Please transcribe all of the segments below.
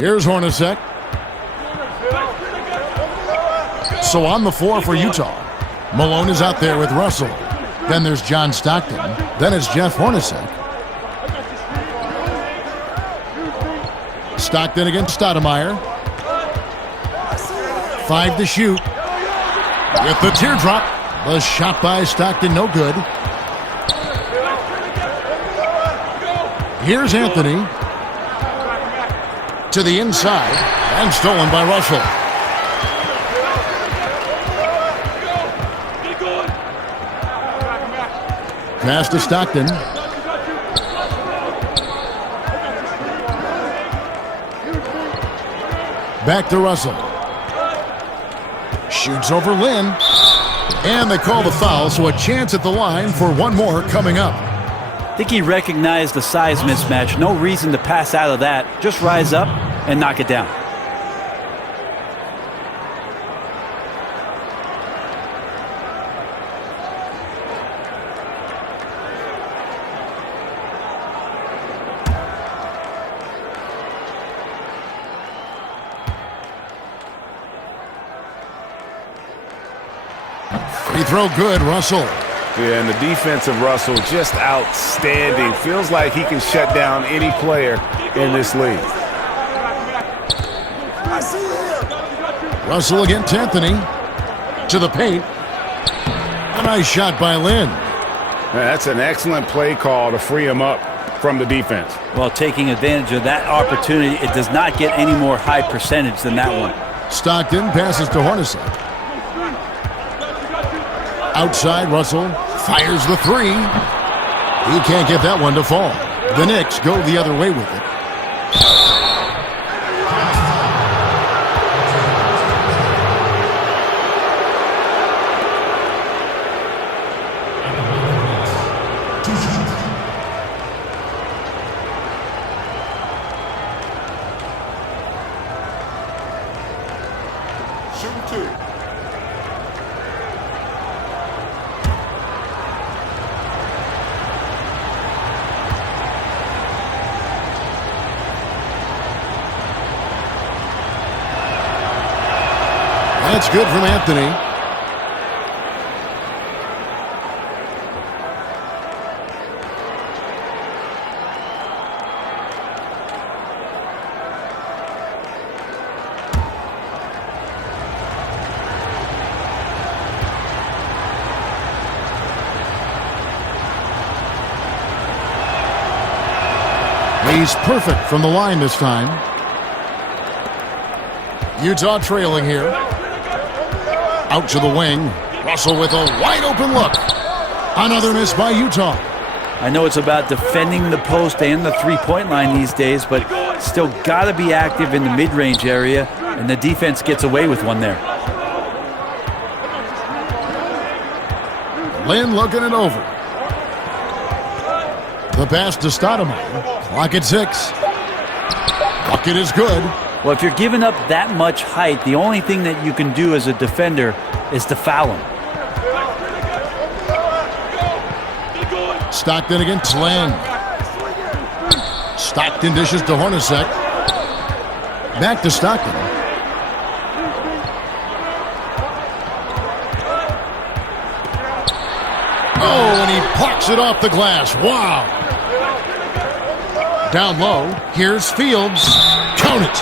Here's Hornacek. So on the floor for Utah. Malone is out there with Russell. Then there's John Stockton. Then it's Jeff Hornacek. Stockton against Stoudemire. 5 to shoot. With the teardrop. The shot by Stockton, no good. Here's Anthony. To the inside. And stolen by Russell. Pass to Stockton. Back to Russell. Shoots over Lynn. And they call the foul, so a chance at the line for one more coming up. I think he recognized the size mismatch. No reason to pass out of that. Just rise up and knock it down. Free throw good, Russell. Yeah, and the defense of Russell just outstanding. Feels like he can shut down any player in this league. Russell against Anthony. To the paint. A nice shot by Lynn. That's an excellent play call to free him up from the defense. Well, taking advantage of that opportunity, it does not get any more high percentage than that one. Stockton passes to Hornacek. Outside, Russell fires the three. He can't get that one to fall. The Knicks go the other way with it. That's good from Anthony. He's perfect from the line this time. Utah trailing here. Out to the wing. Russell with a wide open look. Another miss by Utah. I know it's about defending the post and the three-point line these days, but still got to be active in the mid-range area, and the defense gets away with one there. Lynn looking it over. The pass to Stoudemire. Clock at 6. Bucket is good. Well, if you're giving up that much height, the only thing that you can do as a defender is to foul him. Stockton against Lynn. Stockton dishes to Hornacek. Back to Stockton. Oh, and he plucks it off the glass. Wow. Down low, here's Fields. Count it.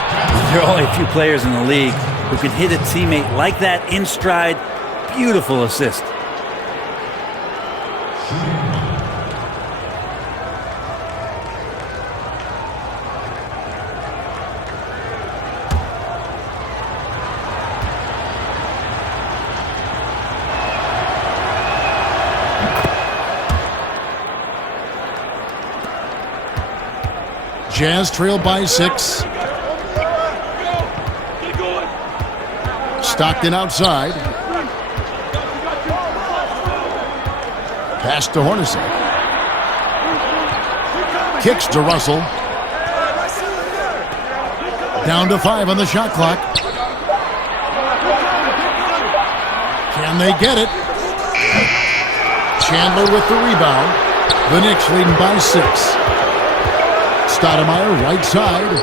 There are only a few players in the league who can hit a teammate like that in stride. Beautiful assist. Jazz trail by 6. Stockton outside. Pass to Hornacek. Kicks to Russell. Down to 5 on the shot clock. Can they get it? Chandler with the rebound. The Knicks leading by 6. Stoudemire right side.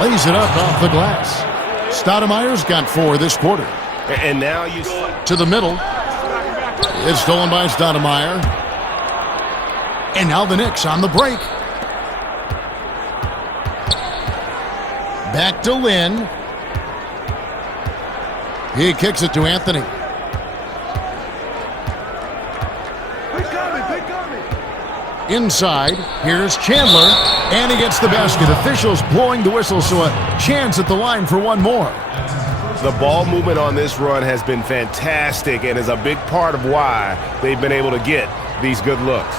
Lays it up off the glass. Stoudemire's got 4 this quarter. And now you to the middle. It's stolen by Stoudemire. And now the Knicks on the break. Back to Lynn. He kicks it to Anthony. Inside, here's Chandler, and he gets the basket. Officials blowing the whistle, so a chance at the line for one more. The ball movement on this run has been fantastic and is a big part of why they've been able to get these good looks.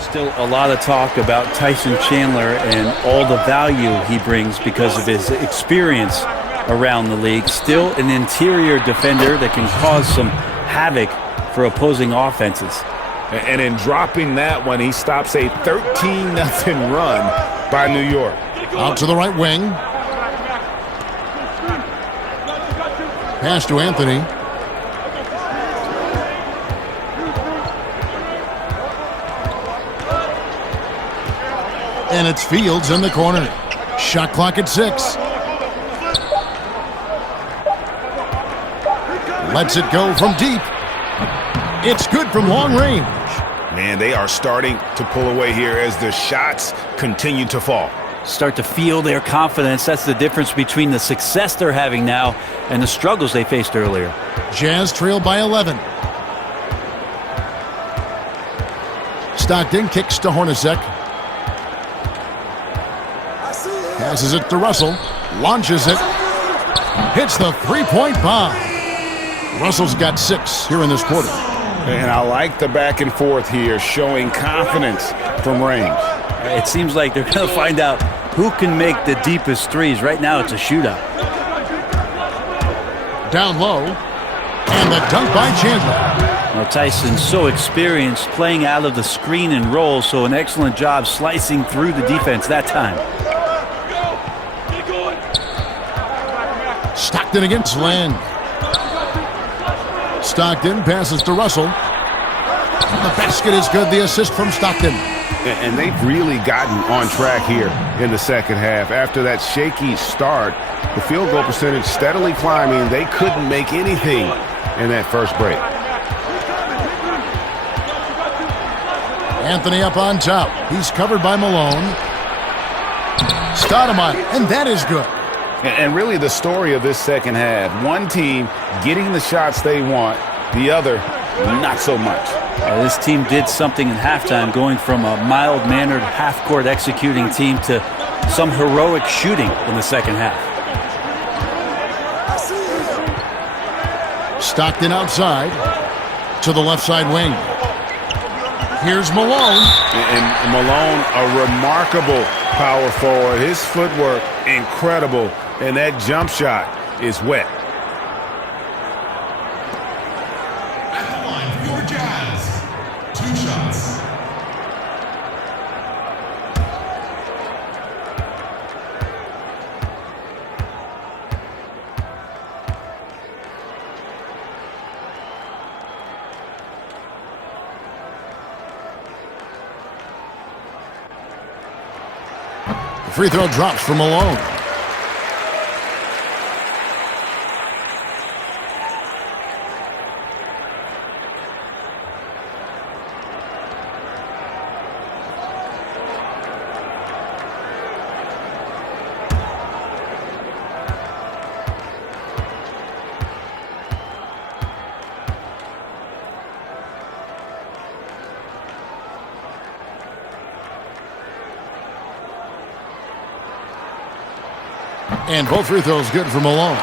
Still a lot of talk about Tyson Chandler and all the value he brings because of his experience around the league. Still an interior defender that can cause some havoc for opposing offenses. And in dropping that one, he stops a 13-0 run by New York. Out to the right wing. Pass to Anthony. And it's Fields in the corner. Shot clock at 6. Lets it go from deep. It's good from long range. Man, they are starting to pull away here as the shots continue to fall. Start to feel their confidence. That's the difference between the success they're having now and the struggles they faced earlier. Jazz trail by 11. Stockton kicks to Hornacek. Passes it to Russell. Launches it. Hits the three-point bomb. Russell's got 6 here in this quarter. And I like the back and forth here, showing confidence from range. It seems like they're going to find out who can make the deepest threes. Right now it's a shootout. Down low. And the dunk by Chandler. Now Tyson's so experienced playing out of the screen and roll, so an excellent job slicing through the defense that time. Stockton against Land. Stockton passes to Russell. The basket is good. The assist from Stockton. And they've really gotten on track here in the second half. After that shaky start, the field goal percentage steadily climbing. They couldn't make anything in that first break. Anthony up on top. He's covered by Malone. Stoudemire, and that is good. And really the story of this second half, one team getting the shots they want, the other not so much. This team did something in halftime, going from a mild-mannered half-court executing team to some heroic shooting in the second half. Stockton outside to the left side wing. Here's Malone. And Malone, a remarkable power forward. His footwork, incredible. And that jump shot is wet. At the line for your Jazz, 2 shots. The free throw drops for Malone. And both free throws good for Malone.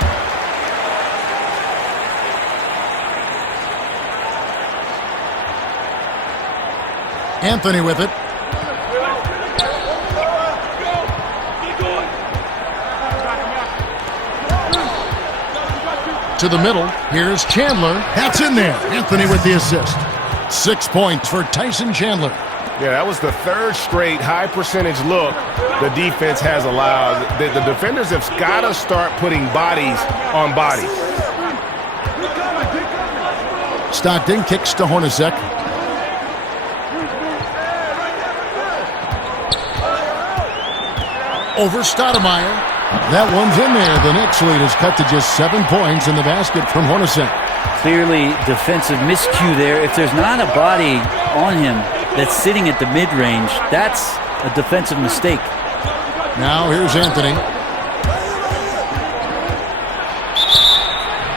Anthony with it. To the middle. Here's Chandler. That's in there. Anthony with the assist. 6 points for Tyson Chandler. Yeah, that was the 3rd straight high percentage look the defense has allowed. The defenders have got to start putting bodies on bodies. Stockton kicks to Hornacek. Over Stoudemire. That one's in there. The Knicks lead is cut to just 7 points in the basket from Hornacek. Clearly defensive miscue there. If there's not a body on him that's sitting at the mid-range, that's a defensive mistake. Now here's Anthony.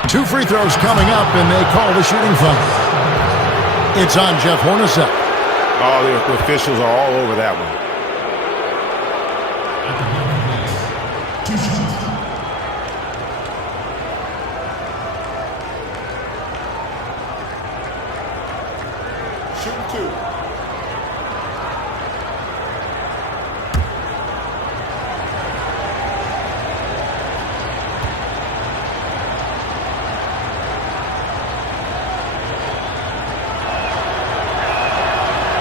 2 free throws coming up, and they call the shooting foul. It's on Jeff Hornacek. Oh, the officials are all over that one. Shooting 2.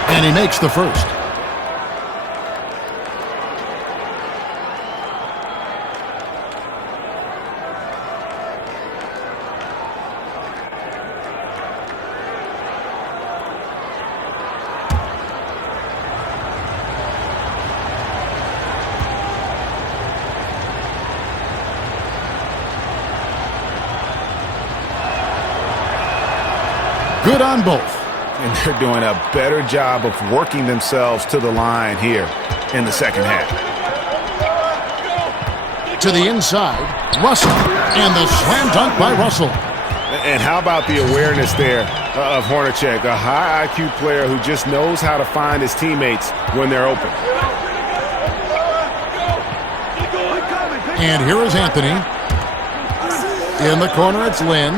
And he makes the first. Good on both. And they're doing a better job of working themselves to the line here in the second half. To the inside, Russell, and the slam dunk by Russell. And how about the awareness there of Hornacek, a high IQ player who just knows how to find his teammates when they're open. And here is Anthony. In the corner, it's Lynn.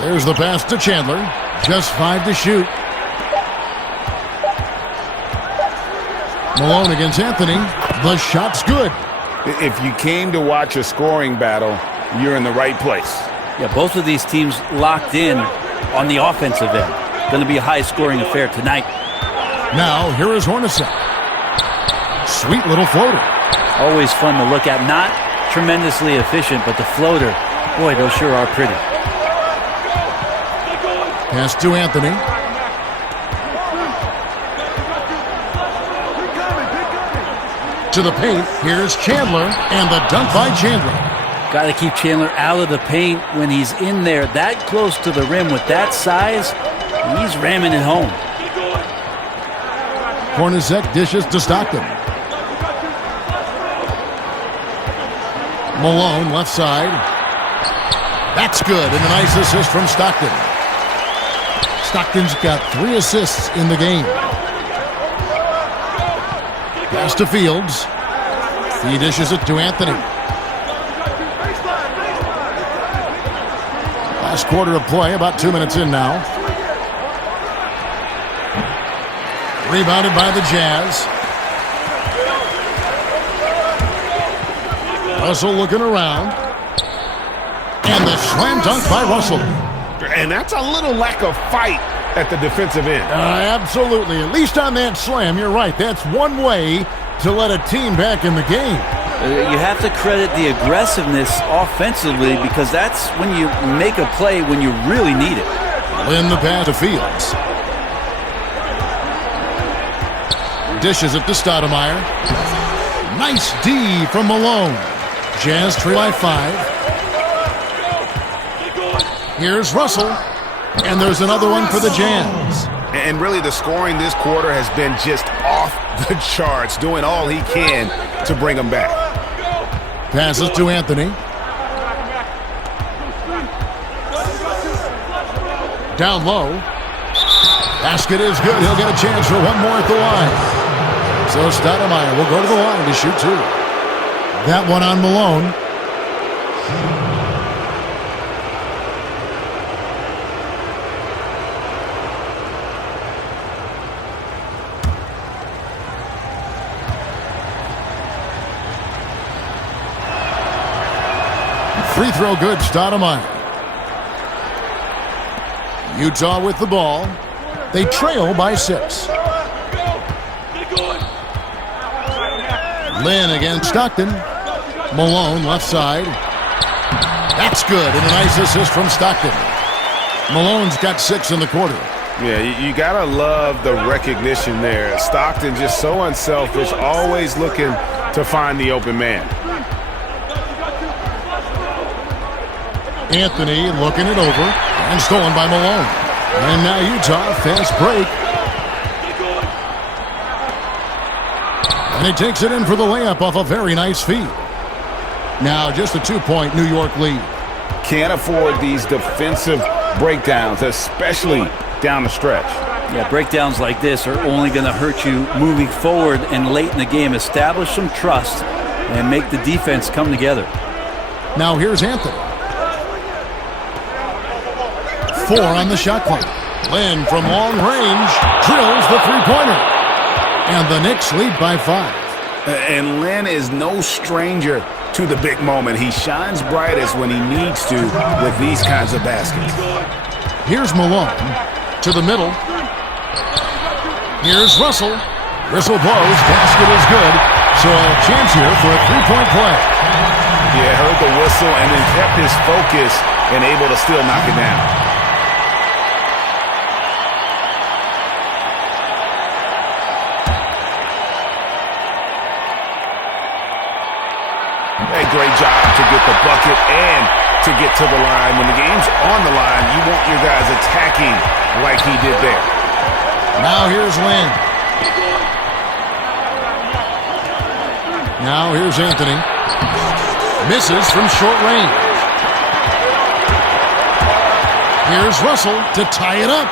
There's the pass to Chandler. Just 5 to shoot. Malone against Anthony. The shot's good. If you came to watch a scoring battle, you're in the right place. Yeah, both of these teams locked in on the offensive end. Going to be a high-scoring affair tonight. Now, here is Hornacek. Sweet little floater. Always fun to look at. Not tremendously efficient, but the floater, boy, those sure are pretty. Pass to Anthony. To the paint, here's Chandler, and the dunk by Chandler. Got to keep Chandler out of the paint when he's in there that close to the rim with that size. He's ramming it home. Hornacek dishes to Stockton. Malone, left side. That's good, and a nice assist from Stockton. Stockton's got 3 assists in the game. Pass to Fields. He dishes it to Anthony. Last quarter of play, about 2 minutes in now. Rebounded by the Jazz. Russell looking around. And the slam dunk by Russell. And that's a little lack of fight at the defensive end. Absolutely. At least on that slam, you're right. That's one way to let a team back in the game. You have to credit the aggressiveness offensively because that's when you make a play when you really need it. In the pass to Fields. Dishes it to Stoudemire. Nice D from Malone. Jazz trail by 5. Here's Russell. And there's another one for the Jazz. And really the scoring this quarter has been just off the charts, doing all he can to bring them back. Passes to Anthony. Down low. Basket is good. He'll get a chance for one more at the line. So Stoudemire will go to the line to shoot 2. That one on Malone. Free throw good, Stoudemire. Utah with the ball. They trail by 6. Lynn against Stockton. Malone left side. That's good, and a nice assist from Stockton. Malone's got 6 in the quarter. Yeah, you gotta love the recognition there. Stockton just so unselfish, always looking to find the open man. Anthony looking it over, and stolen by Malone. And now Utah, fast break. And he takes it in for the layup off a very nice feed. Now just a 2-point New York lead. Can't afford these defensive breakdowns, especially down the stretch. Yeah, breakdowns like this are only going to hurt you moving forward and late in the game. Establish some trust and make the defense come together. Now here's Anthony. 4 on the shot clock. Lynn from long range drills the three-pointer. And the Knicks lead by 5. And Lynn is no stranger to the big moment. He shines brightest when he needs to with these kinds of baskets. Here's Malone to the middle. Here's Russell. Whistle blows. Basket is good. So a chance here for a three-point play. Yeah, heard the whistle and then kept his focus and able to still knock it down. A great job to get the bucket and to get to the line. When the game's on the line, you want your guys attacking like he did there. Now here's Lynn. Now here's Anthony. Misses from short range. Here's Russell to tie it up.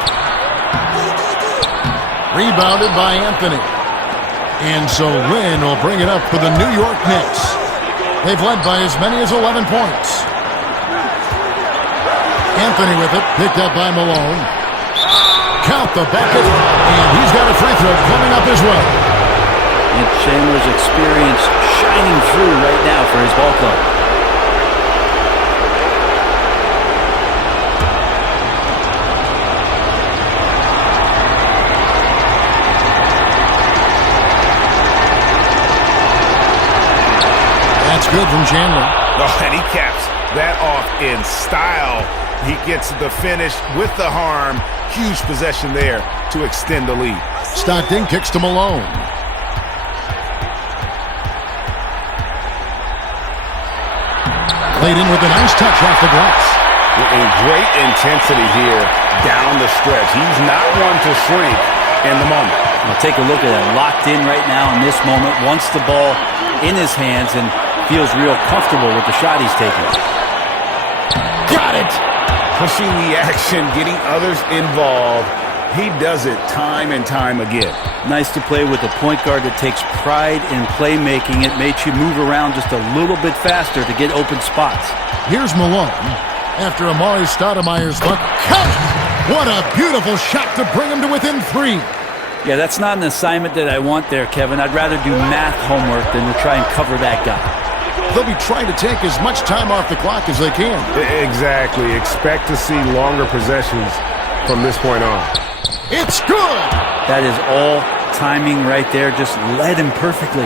Rebounded by Anthony. And so Lynn will bring it up for the New York Knicks. They've led by as many as 11 points. Anthony with it, picked up by Malone. Count the bucket, and he's got a free throw coming up as well. And Chandler's experience shining through right now for his ball club. Good from Chandler. Oh, and he caps that off in style. He gets the finish with the harm. Huge possession there to extend the lead. Stockton kicks to Malone. Played in with a nice touch off the glass. And great intensity here down the stretch. He's not one to shrink in the moment. Now take a look at that. Locked in right now in this moment. Wants the ball in his hands and feels real comfortable with the shot he's taking. Got it! Pushing the action, getting others involved. He does it time and time again. Nice to play with a point guard that takes pride in playmaking. It makes you move around just a little bit faster to get open spots. Here's Malone. After Amari Stoudemire's bucket. Count! What a beautiful shot to bring him to within 3. Yeah, that's not an assignment that I want there, Kevin. I'd rather do math homework than to try and cover that guy. They'll be trying to take as much time off the clock as they can. Exactly. Expect to see longer possessions from this point on. It's good! That is all timing right there. Just led him perfectly.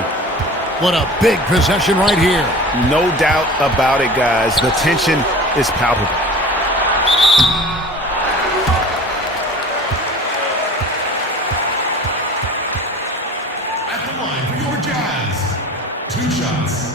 What a big possession right here. No doubt about it, guys. The tension is palpable. At the line for your Jazz. 2 shots.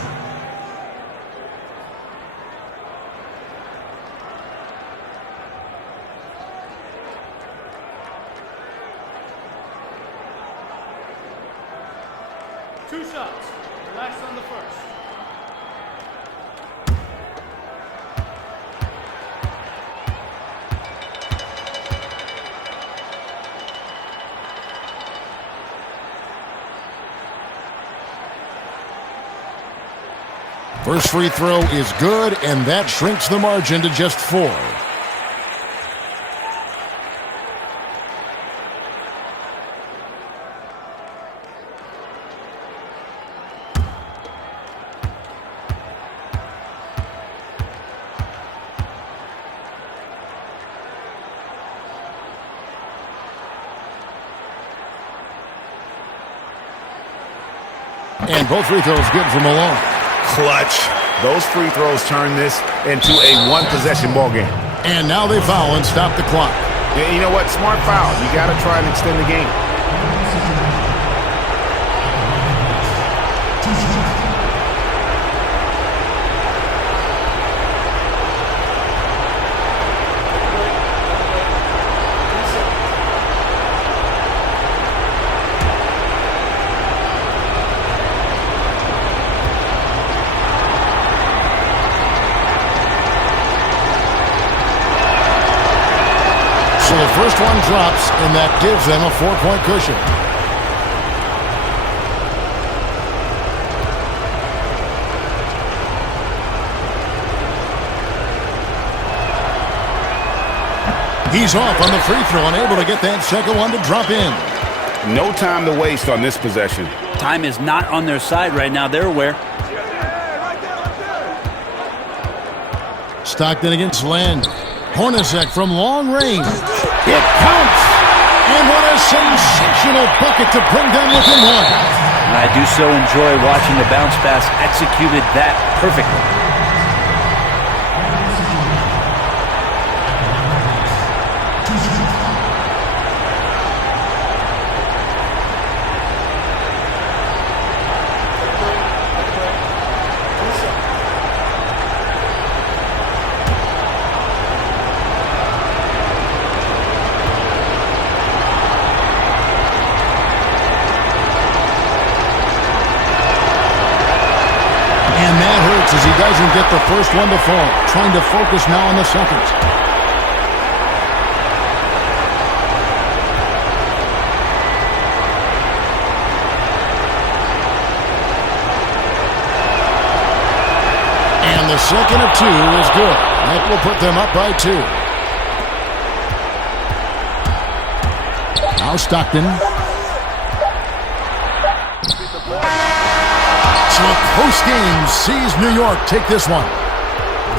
Two shots. Relax on the first. First free throw is good, and that shrinks the margin to just 4. And both free throws good for Malone. Clutch. Those free throws turn this into a one-possession ball game. And now they foul and stop the clock. Yeah, you know what? Smart foul. You got to try and extend the game. So the first one drops, and that gives them a 4-point cushion. He's off on the free throw and able to get that second one to drop in. No time to waste on this possession. Time is not on their side right now. They're aware. Stockton against Len. Hornacek from long range. It counts! And what a sensational bucket to bring them within one. And I do so enjoy watching the bounce pass executed that perfectly. As he doesn't get the first one to fall. Trying to focus now on the second. And the second of two is good. That will put them up by 2. Now Stockton. The post-game sees New York take this one.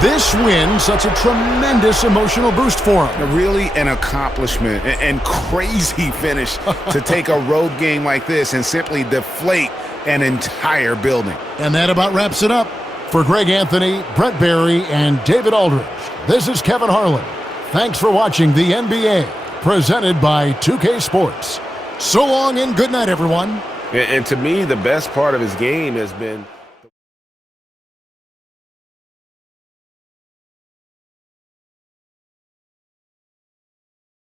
This win, such a tremendous emotional boost for them. Really an accomplishment and crazy finish to take a road game like this and simply deflate an entire building. And that about wraps it up. For Greg Anthony, Brett Barry, and David Aldridge, this is Kevin Harlan. Thanks for watching the NBA, presented by 2K Sports. So long and good night, everyone. And to me, the best part of his game has been